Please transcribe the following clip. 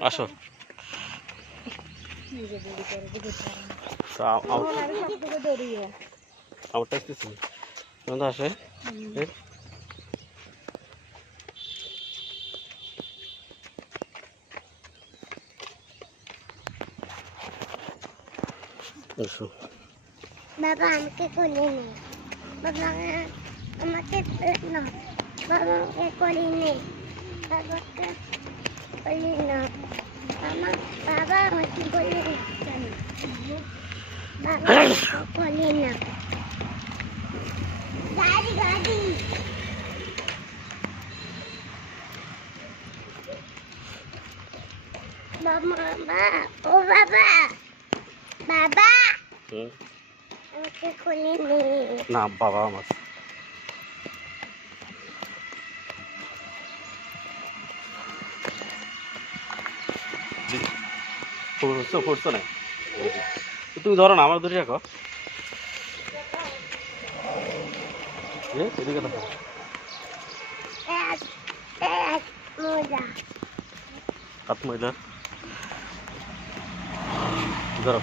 আসো। আসতেছি? বাবা আমাকে কোলে নে। বাবা আমাকে না। বাবা আমাকে কোলে নে। বাবাকে বাবা আমাকে কোলে নিচ্ছে না বাবা কোলে না গাড়ি গাড়ি বাবা বাবা বাবা আমাকে কোলে না, বাবা আমার। পড়ছো পড়ছো না তুমি ধরো না আমার ধরে রাখো। এদিকে দেখো। হাত ময়দা। ধরো।